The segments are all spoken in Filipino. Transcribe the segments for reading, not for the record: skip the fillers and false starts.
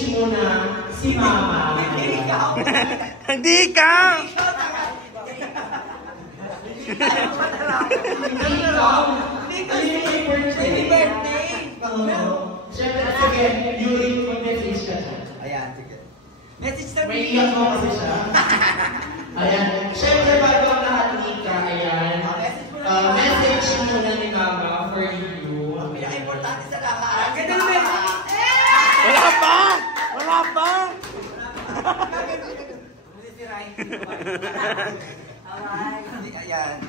message muna si Mama. Hindi ikaw! Hindi ka! Happy birthday! Siyempre, sige, Yuri, mag-message ka siya. Ayan, sige. Message na May iyak mo kasi siya. Ayan. Siyempre, bago ang lahat Nika, ayan. Message muna ni Mama for you. Ang pinaka-importante sa lahat. Ganda na Wala pa! Wala pa! Ayan.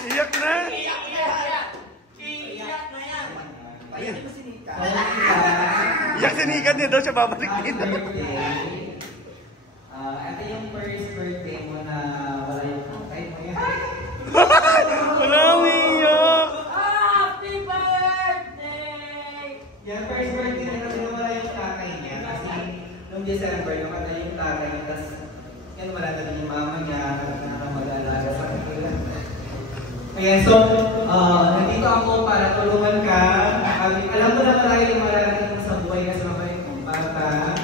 Iyak na! Ayan mo si Nika. Iyak si Nika din daw siya babalik dito. Ito yung first birthday mo na wala yung kakay mo yan. Wala ang iyak! Happy birthday! Yan, first birthday na wala yung kakay niya. Kasi noong December, lumata yung kakay niya. Tapos yan, wala na din yung mama niya. Na mag-alaga sa kanila. Ayan, so, nandito ako para tulungan ka. Alam mo na marami yung mararating mo sa buhay kasi mabalik kong bata.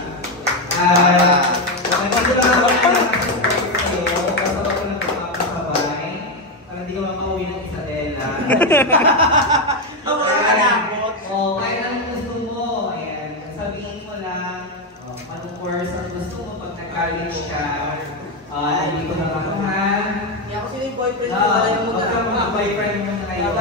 Nandito lang ako para support sa'yo. Kasi ako lang makakasabay. Para hindi ka makauwi ng Isabela. Kaya lang gusto mo. Ayan, sabihin mo lang anong course ang gusto mo pag nag-college ka. Nandito na ako, ha? Ako sila yung boyfriend ko, wala yung mga boyfriend mo na ngayon.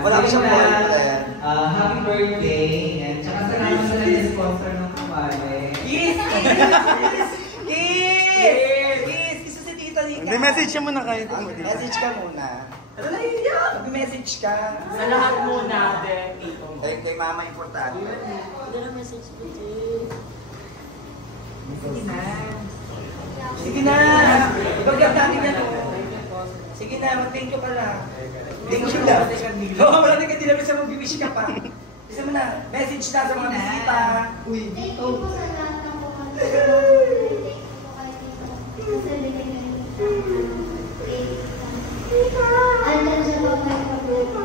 Wala ko siyang boyfriend. Happy birthday. And tsaka salamat sa nag-sponsor ng kabale. Kiss! Kiss! Kiss! Kiss! Kiss si Tita Nika. Hindi, message mo na kayo. Message ka muna. Ano na yun yan? Mag-message ka. Sa lahat muna, then ito mo. Kay mama importante. Hindi na message ko, Sige na. Sige na! Ipag-gap natin yan. Sige na, mag-thank you ka lang. Thank you lang. Oo, wala na ka dinami sa mag-wish ka pa. Isa mo na, message na sa mga bisita. Uy, Thank you po sa lahat ng pumunta. Thank you po kay Tito. Kasi binigyan niyo sa Andan siya pag nagpapalito.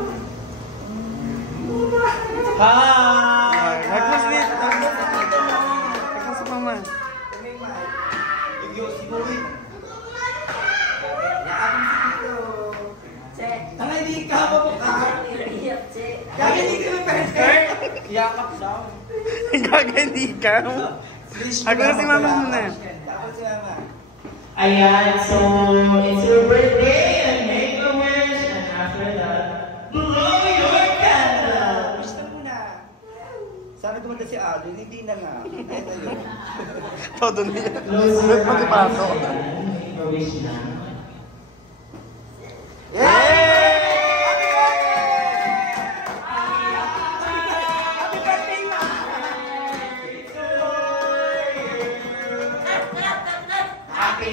Hi! Nag-post din. Nag-post sa mama. Ang hindi ka mapukha. Kaya hindi ka may Yakap daw. Gagandi ka. Ako na si mama muna. Tapos si mama. Ayan, so it's your birthday and make a wish and after that, blow your candle! Wish na muna. Sabi dumunta si Alvin, hindi na nga. Ito yun. Todo niya. Close your Pati paso. eyes and make a wish na. Happy